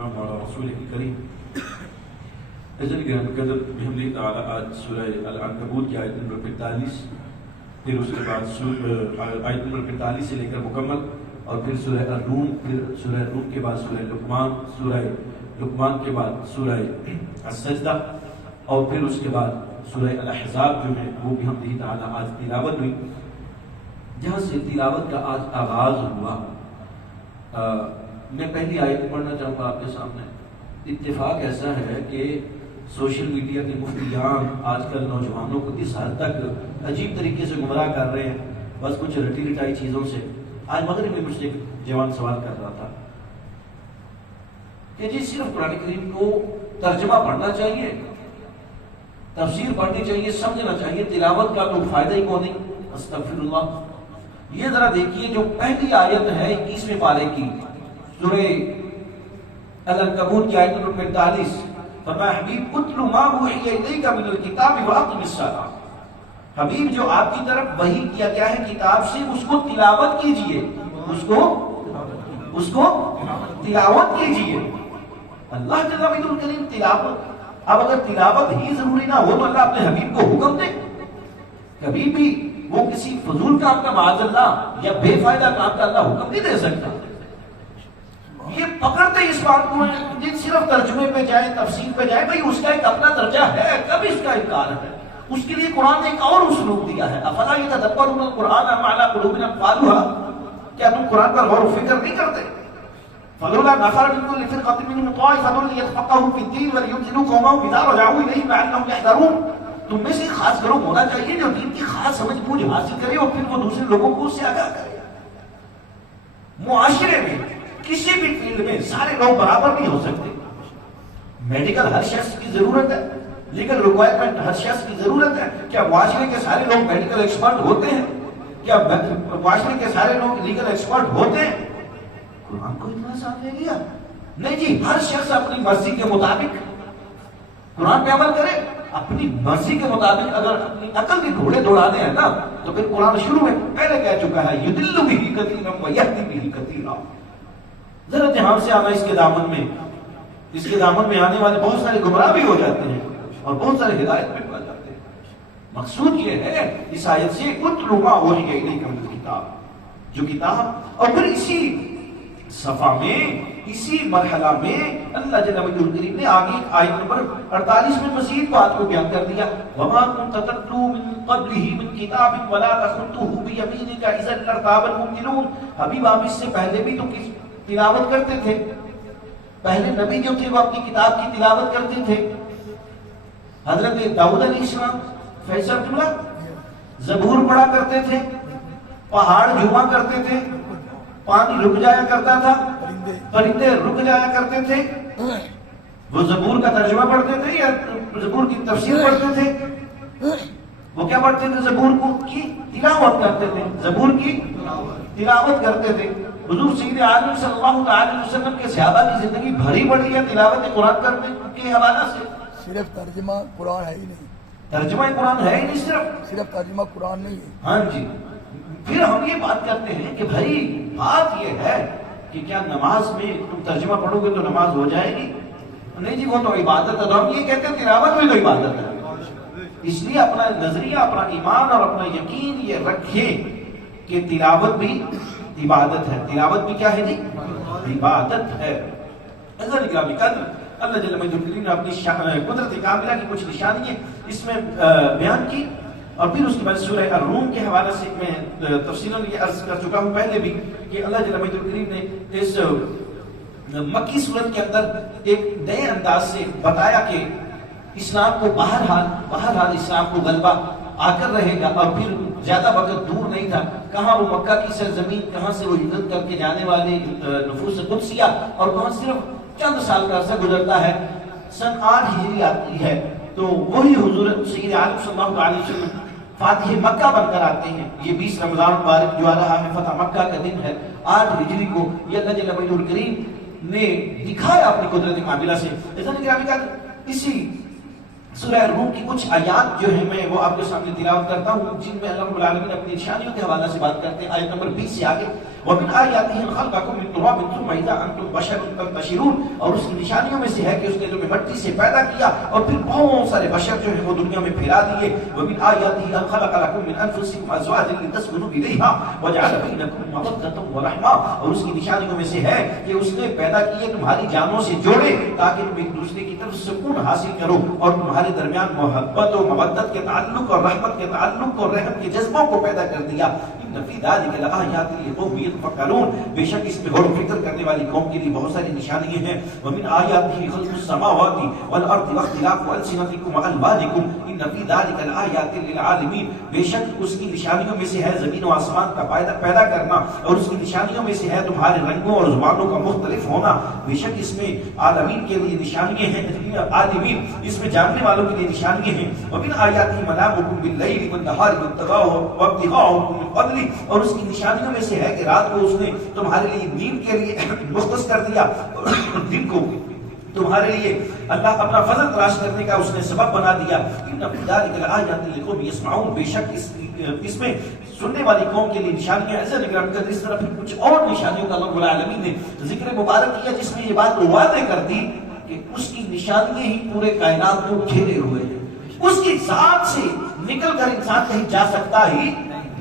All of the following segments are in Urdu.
والسلام على رسوله الكريم. اجل گرام قدر بحمد تعالی آج سورہ العنکبوت کی آیت نمبر 45، پھر اس کے بعد آیت نمبر 45 سے لے کر مکمل، اور پھر سورہ الروم، پھر سورہ الروم کے بعد سورہ لقمان، سورہ لقمان کے بعد سورہ السجدہ، اور پھر اس کے بعد سورہ الاحزاب جو ہے وہ بھی بحمد تعالی آج تلاوت ہوئی. جہاں سے تلاوت کا آج آغاز ہوا، میں پہلی آیت پڑھنا چاہوں گا آپ کے سامنے. اتفاق ایسا ہے کہ سوشل میڈیا کے مفتیان آج کل نوجوانوں کو اس حد تک عجیب طریقے سے گمراہ کر رہے ہیں، بس کچھ رٹی رٹائی چیزوں سے. آج مغرب میں مجھ سے ایک جوان سوال کر رہا تھا کہ جی صرف قرآن کریم کو ترجمہ پڑھنا چاہیے، تفسیر پڑھنی چاہیے، سمجھنا چاہیے، تلاوت کا تو فائدہ ہی کو نہیں. استغفر اللہ. یہ ذرا دیکھیے جو پہلی آیت ہے 21ویں پارے کی سورہ العنکبوت کی آیت نمبر 45، فرمایا حبیب اتلو ما اوحی الیک من الکتاب واقم الصلاۃ. حبیب جو آپ کی طرف وحی کیا گیا ہے کتاب سے اس کو تلاوت کیجئے، اس کو تلاوت کیجئے. اللہ جل وعلا کریم تلاوت. اب اگر تلاوت ہی ضروری نہ ہو تو اللہ اپنے حبیب کو حکم دے؟ کبھی بھی وہ کسی فضول کام کا معاذ اللہ یا بے فائدہ کام کا اللہ حکم نہیں دے سکتا. یہ پکڑتے اس بات کو جن صرف ترجمے پہ جائے، تفسیر پہ جائے، بھئی اس کا ایک اپنا درجہ ہے، کب اس کا انکار ہے؟ اس کے لیے قرآن نے ایک اور اسلوب دیا ہے. افلا یتدبرون القرآن ام علی قلوب اقفالها. کیا تم قرآن پر غور و فکر نہیں کرتے؟ فلولا نفر من كل فرقة منهم طائفة ليتفقهوا في الدين ولينذروا قومهم إذا رجعوا إليهم لعلهم يحذرون. تم میں سے خاص گروہ ہونا چاہیے جو دین کی خاص سمجھ بوجھ حاصل کرے اور پھر وہ دوسرے لوگوں کو اس سے آگاہ کرے. معاشرے میں کسی بھی فیلڈ میں سارے لوگ برابر نہیں ہو سکتے. میڈیکل ہر شخص کی ضرورت ہے، لیگل ریکوائرمنٹ ہر شخص کی ضرورت ہے. کیا معاشرے کے سارے لوگ میڈیکل ایکسپرٹ ہوتے ہیں؟ کیا معاشرے کے سارے لوگ لیگل ایکسپرٹ ہوتے ہیں؟ قرآن کو اتنا آسان لے لیا؟ نہیں جی، ہر شخص اپنی مرضی کے مطابق قرآن پہ عمل کرے. اپنی مرضی کے مطابق اگر اپنی عقل کے گھوڑے دوڑانے ہیں نا تو پھر قرآن شروع میں پہلے کہہ چکا ہے یضل بہ کثیرا ویہدی بہ کثیرا. ذرا دھیان سے آنا اس کے دامن میں آنے والے بہت سارے گمراہ بھی ہو جاتے ہیں اور بہت سارے ہدایت میں پا جاتے ہیں. مقصود یہ ہے اس آیت سے اتلو ما اوحی الیک من الکتاب، جو کتاب. اور پھر اسی صفحہ میں، اسی مرحلہ میں اللہ جل وعلا کریم نے آگے آیت نمبر 48 میں مزید بات کو بیان کر دیا. وما كنت تتلو من قبله من کتاب ولا تخطه بیمینک اذا لارتاب المبطلون. حبیب آپ اس سے پہلے بھی تو تلاوت کرتے تھے. پہلے نبی جو تھے وہ اپنی کتاب کی تلاوت کرتے تھے. حضرت داؤد علیہ السلام فیصل جملہ زبور پڑھا کرتے تھے، پہاڑ جھوما کرتے تھے، پانی رک جایا کرتا تھا، پرندے رک جایا کرتے تھے. وہ زبور کا ترجمہ پڑھتے تھے یا زبور کی تفسیر پڑھتے تھے؟ وہ کیا پڑھتے تھے؟ زبور کی تلاوت کرتے تھے، زبور کی تلاوت کرتے تھے. حضور سید عالم صلی اللہ علیہ وسلم کے صحابہ کی زندگی بھری پڑی ہے تلاوت قرآن کرنے کے حوالہ سے. صرف ترجمہ قرآن ہے ہی نہیں، ترجمہ قرآن ہے ہی نہیں، صرف ترجمہ قرآن نہیں ہے. ہاں جی. پھر ہم یہ بات کرتے ہیں کہ بھائی بات یہ ہے کہ کیا نماز میں تم ترجمہ پڑھو گے تو نماز ہو جائے گی؟ نہیں جی، وہ تو عبادت ہے. تو ہم یہ کہتے ہیں تلاوت بھی تو عبادت ہے. اس لیے اپنا نظریہ، اپنا ایمان اور اپنا یقین یہ رکھیں کہ تلاوت بھی عبادت ہے. تلاوت بھی کیا ہے جی؟ عبادت ہے. اللہ جل وعلا نے اپنی قدرت کاملہ کی کچھ نشانیاں اس میں بیان کی. اور پھر اس کے بعد سورہ الروم کے حوالے سے میں تفصیلاً یہ عرض کر چکا ہوں پہلے بھی کہ اللہ جل وعلا نے اس مکی سورت کے اندر ایک نئے انداز سے بتایا کہ اسلام کو بہرحال اسلام کو غلبہ آ کر رہے گا. اور پھر زیادہ وقت دور نہیں تھا، کہاں وہ مکہ کی سرزمین، کہاں سے وہ ہجرت کر کے جانے والے نفوس قدسیہ، اور کہاں صرف چند سال کا عرصہ گزرتا ہے. سن 8 ہجری آتی ہے تو وہی حضور سید عالم صلی اللہ علیہ وسلم فاتح مکہ بن کر آتے ہیں. یہ 20 رمضان مبارک جو آ رہا ہے فتح مکہ کا دن ہے 8 ہجری کو. یہ اللہ جل وعلا کریم نے دکھایا اپنی قدرت کاملہ سے. اسی سورہ روم کی کچھ آیات جو ہیں میں وہ آپ کے سامنے تلاوت کرتا ہوں جن میں اللہ رب العالمین اپنی نشانیوں کے حوالے سے بات کرتے ہیں. آیت نمبر 20 سے آگے ومن آیاتہ خلقکم من تراب ثم اذا انتم بشر تنتشرون، اور اس کی نشانیوں میں سے ہے کہ اس نے تمہیں مٹی سے پیدا کیا اور پھر بہت سارے بشر جو ہیں وہ دنیا میں پھیلا دیے. ومن آیاتہ خلق لکم من انفسکم ازواجا لتسکنوا الیہا وجعل بینکم مودۃ ورحمہ، اور اس کی نشانیوں میں سے ہے کہ اس نے پیدا کیے تمہاری جانوں سے جوڑے تاکہ تم ایک دوسرے کی طرف سکون حاصل کرو، اور تمہارے درمیان محبت و مودت کے تعلق اور رحمت کے تعلق اور رحم کے جذبوں کو پیدا کر دیا. ان فی ذلک لآیات لقوم یتفکرون، بے شک اس میں غور و فکر کرنے والی قوم کے لیے بہت ساری نشانیاں ہیں. ومن آیاتہ خلق السماوات والارض واختلاف السنتکم والوانکم ان فی ذلک لآیات للعالمین، بے شک اس کی نشانیوں میں سے ہے زمین و آسمان کا پیدا کرنا، اور اس کی نشانیوں میں سے ہے تمہارے رنگوں اور زبانوں کا مختلف ہونا. بے شک اس میں عالمین کے لیے نشانیاں ہیں، عالمین اس میں جاننے والوں کے لیے نشانیاں ہیں. ومن آیاتہ منامکم باللیل والنہار وابتغاؤکم من فضلہ، اور اس کی نشانیوں میں سے ہے کہ رات کو اس نے تمہارے لیے نیند کے لیے مختص کر دیا، دن کو تمہارے لیے اللہ اپنا فضل تلاش کرنے کا اس نے سبب بنا دیا. ان فی ذلک لآیات لقوم یسمعون، بے شک اس میں سننے والی قوم کے لیے نشانیاں. ایسے نگران کر اس طرح پھر کچھ اور نشانیوں کا رب العالمین نے ذکر مبارک کیا جس میں یہ بات واضح کر دی کہ اس کی نشانیاں ہی پورے کائنات کو گھیرے ہوئے ہیں. اس کی ذات سے نکل کر انسان کہیں جا سکتا ہی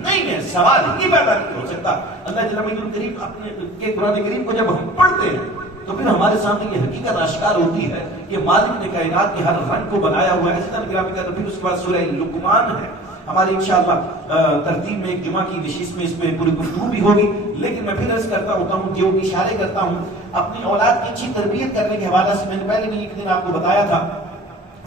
نہیں ہے، سوال ہی پیدا نہیں ہو سکتا. اللہ جل الکریم اپنے کے قرآن کریم کو جب ہم پڑھتے ہیں تو پھر ہمارے سامنے یہ حقیقت آشکار ہوتی ہے کہ مالک نے کائنات کے ہر رنگ کو بنایا ہوا ہے. ایسے طرح گرامی کا تو پھر اس کے بعد سورہ لقمان ہے. ہماری انشاءاللہ ترتیب میں ایک جمعہ کی نشست میں اس میں پوری گفتگو بھی ہوگی، لیکن میں پھر عرض کرتا ہوتا ہوں جو اشارے کرتا ہوں اپنی اولاد کی اچھی تربیت کرنے کے حوالے سے. میں نے پہلے بھی ایک دن آپ کو بتایا تھا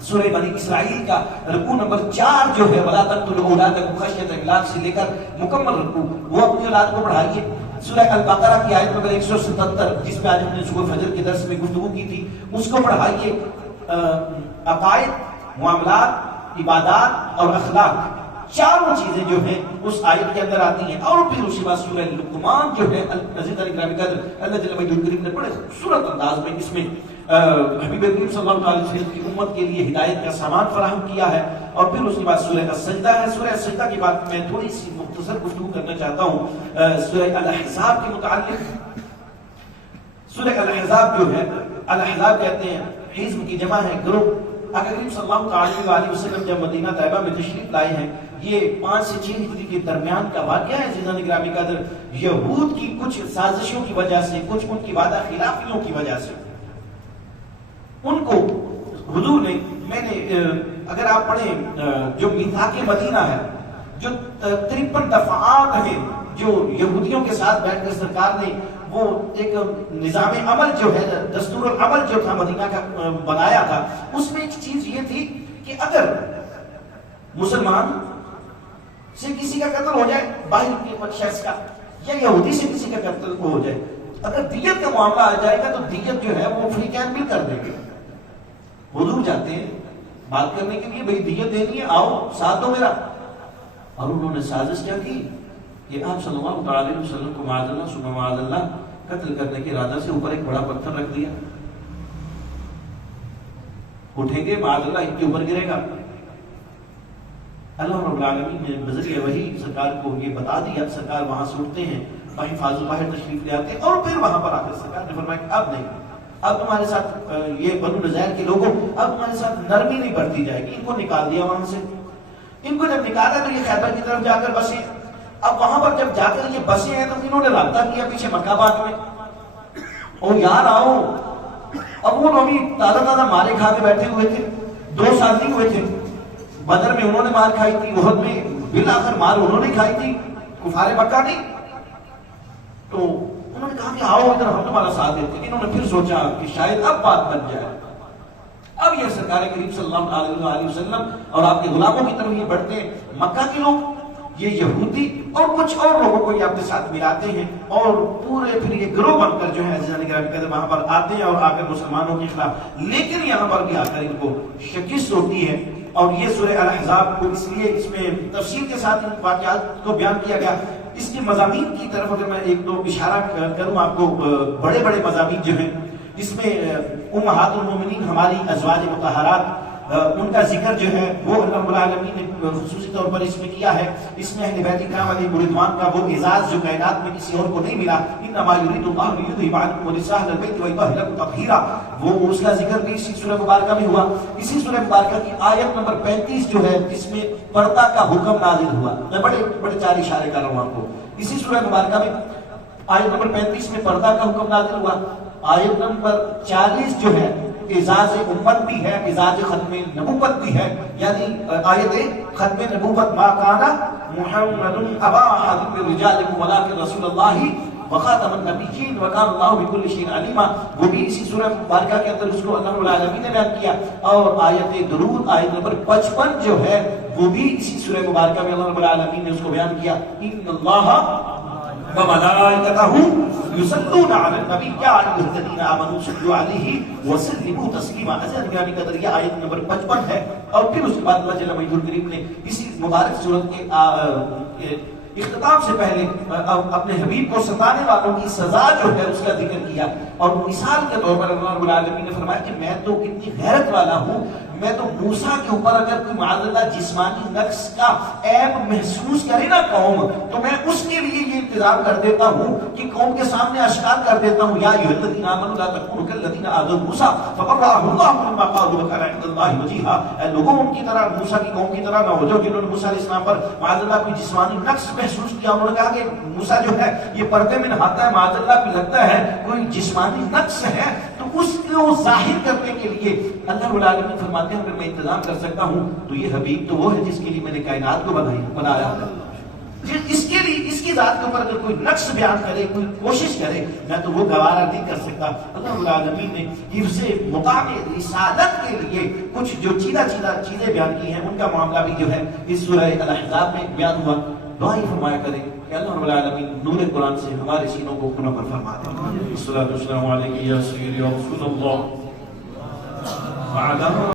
سورہ بنی اسرائیل کا رکوع نمبر 4 جو ہے وَلَا تَقْتُلُوا أَوْلَادَكُمْ خَشْيَةَ إِمْلَاقٍ سے لے کر مکمل رکوع، وہ اپنی اولاد کو پڑھائیے. سورہ البقرہ کی آیت نمبر 177 جس پہ آج ہم نے صبح فجر کے درس میں گفتگو کی تھی اس کو پڑھائیے. عقائد، معاملات، عبادات اور اخلاق، چاروں چیزیں جو ہیں اس آیت کے اندر آتی ہیں. اور پھر اسی بات سورہ لقمان جو ہے عزیز اکرام قدر اللہ جل الکریم نے بڑے خوبصورت انداز میں اس میں حبیب کریم صلی اللہ علیہ وسلم کی امت کے لیے ہدایت کا سامان فراہم کیا ہے. اور پھر اس کے بعد سورہ السجدہ ہے. سورہ السجدہ کی بات میں تھوڑی سی مختصر گفتگو کرنا چاہتا ہوں. سورہ الاحزاب کے متعلق، سورہ الاحزاب جو ہے، الاحزاب کہتے ہیں حزب کی جمع ہے، گروہ. آقا کریم صلی اللہ علیہ وسلم جب مدینہ طیبہ میں تشریف لائے ہیں، یہ 5 سے 6 ہجری کے درمیان کا واقعہ ہے. عزیزان گرامی قدر یہود کی کچھ سازشوں کی وجہ سے، کچھ ان کی وعدہ خلافیوں کی وجہ سے ان کو حضور نے، میں نے اگر آپ پڑھیں جو میثاق مدینہ ہے، جو 53 دفعات ہیں جو یہودیوں کے ساتھ بیٹھ کر سرکار نے وہ ایک نظام عمل جو ہے، دستور العمل جو تھا مدینہ کا بنایا تھا، اس میں ایک چیز یہ تھی کہ اگر مسلمان سے کسی کا قتل ہو جائے، باہر کے شخص کا یا یہودی سے کسی کا قتل ہو جائے، اگر دیت کا معاملہ آ جائے گا تو دیت جو ہے وہ فری کین بھی کر دیں گے. حضور جاتے ہیں بات کرنے کے لیے، بھئی دیت دینی ہے، آؤ ساتھ دو میرا. اور انہوں نے سازش کیا کی کہ آپ صلی اللہ علیہ وسلم کو معاذ اللہ ثم معاذ اللہ قتل کرنے کے ارادہ سے اوپر ایک بڑا پتھر رکھ دیا. اٹھیں گے معاذ اللہ ان کے اوپر گرے گا. اللہ رب العالمین نے بذریعہ وحی سرکار کو یہ بتا دیا. سرکار وہاں سے اٹھتے ہیں، حفاظ باہر تشریف لے آتے ہیں، اور پھر وہاں پر آ کر سرکار نے فرمایا کہ اب نہیں، اب تمہارے ساتھ یہ بنو نذیر کے لوگوں اب تمہارے ساتھ نرمی نہیں برتی جائے گی. ان کو نکال دیا وہاں سے. ان کو جب نکالا تو یہ خیبر کی طرف جا کر بسے. اب وہاں پر جب جا کر یہ بسے ہیں تو انہوں نے رابطہ کیا پیچھے مکہ آباد میں، او یار آؤ. اب وہ لوگ تازہ مارے کھا کے بیٹھے ہوئے تھے، 2 سال نہیں ہوئے تھے. بدر میں انہوں نے مار کھائی تھی، احد میں بالآخر مار انہوں نے کھائی تھی، کفار مکہ نہیں. تو انہوں نے کہا کہ آؤ ادھر ہم تمہارا ساتھ دیتے ہیں. انہوں نے پھر سوچا کہ شاید اب بات بن جائے. اب یہ سرکار کریم صلی اللہ علیہ وسلم اور آپ کے غلاموں کی طرف یہ بڑھتے ہیں. مکہ کے لوگ، یہ یہودی اور کچھ اور لوگوں کو یہ اپنے ساتھ ملاتے ہیں اور پورے پھر یہ گروہ بن کر جو ہے عزیزان گرامی قدر وہاں پر آتے ہیں اور آ کر مسلمانوں کے خلاف. لیکن یہاں پر بھی آ کر ان کو شکست ہوتی ہے. اور یہ سورہ الاحزاب کو اس لیے اس میں تفصیل کے ساتھ ان واقعات کو بیان کیا گیا. اس کے مضامین کی طرف اگر میں 1-2 اشارہ کروں آپ کو، بڑے بڑے مضامین جو ہیں اس میں امہات المومنین ہماری ازواج مطہرات ان کا ذکر جو ہے وہ اللہ رب العالمین نے خصوصی طور پر اس میں کیا ہے. اس میں اہل بیت کرام علیہ رضوان کا وہ اعزاز جو کائنات میں کسی اور کو نہیں ملا. انما یرید اللہ لیذھب عنکم الرجس اہل البیت ویطہرکم تطہیرا، وہ اس کا ذکر بھی اسی سورہ مبارکہ میں ہوا. اسی سورہ مبارکہ کی آیت نمبر 35 جو ہے جس میں پردہ کا حکم نازل ہوا. میں بڑے چار اشارے کر رہا ہوں آپ کو. اسی سورہ مبارکہ میں آیت نمبر 35 میں پردہ کا حکم نازل ہوا. آیت نمبر 40 جو ہے اعزاز امت بھی ہے، اعزاز ختم نبوت بھی ہے. یعنی آیت ختم نبوت ما کان محمد ابا احد من رجالکم ولکن رسول اللہ وخاتم النبیین وکان اللہ بکل شیء علیما، وہ بھی اسی سورہ مبارکہ کے اندر اس کو اللہ رب العالمین نے بیان کیا. اور آیت درود آیت نمبر 55 جو ہے وہ بھی اسی سورہ مبارکہ میں اللہ رب العالمین نے اس کو بیان کیا. ان اللہ وملائکتہ یصلون علی النبی یا ایھا الذین آمنوا صلوا علیہ وسلموا تسلیما. اذان بیانی کا ذریعہ آیت نمبر 55 ہے. اور پھر اس کے بعد اللہ جل مجدہ الکریم نے اسی مبارک سورت کے اختتام سے پہلے اپنے حبیب کو ستانے والوں کی سزا جو ہے اس کا ذکر کیا. اور مثال کے طور پر اللہ رب العالمین نے فرمایا کہ میں تو اتنی غیرت والا ہوں، میں تو موسیٰ کے اوپر اگر کوئی معاذ اللہ جسمانی نقص کا عیب محسوس کرے نا قوم، تو میں اس کے لیے یہ انتظام کر دیتا ہوں کہ قوم کے سامنے اشکار کر دیتا ہوں یا ایھا الذین آمنوا لا تکونوا کالذین آذوا موسیٰ فبرأہ اللہ مما قالوا وکان عند اللہ وجیہا. اے لوگوں ان کی طرح موسیٰ کی قوم کی طرح نہ ہو جاؤ جنہوں نے موسیٰ علیہ السلام پر معاذ اللہ کوئی جسمانی نقص محسوس کیا. انہوں نے کہا کہ موسیٰ جو ہے یہ پردے میں نہاتا ہے، معاذ اللہ کو لگتا ہے کوئی جسمانی نقص ہے، تو اس کو ظاہر کرنے کے لیے اللہ رب العالمین فرماتے ہیں اگر میں انتظام کر سکتا ہوں تو یہ حبیب تو وہ ہے جس کے لیے میں نے کائنات کو بنایا. اس کے لیے اس کی ذات کے اوپر اگر کوئی نقص بیان کرے، کوئی کوشش کرے، میں تو وہ گوارا نہیں کر سکتا. اللہ رب العالمین نے حفظ مقام رسالت کے لیے کچھ جو چیدہ چیزیں بیان کی ہیں ان کا معاملہ بھی جو ہے اس سورہ الاحزاب میں بیان ہوا. دعا ہی فرمایا کریں کہ اللہ رب العالمین نور قرآن سے ہمارے سینوں کو کھلا پر فرما دے. الصلاۃ والسلام علیک یا سیدی یا رسول اللہ.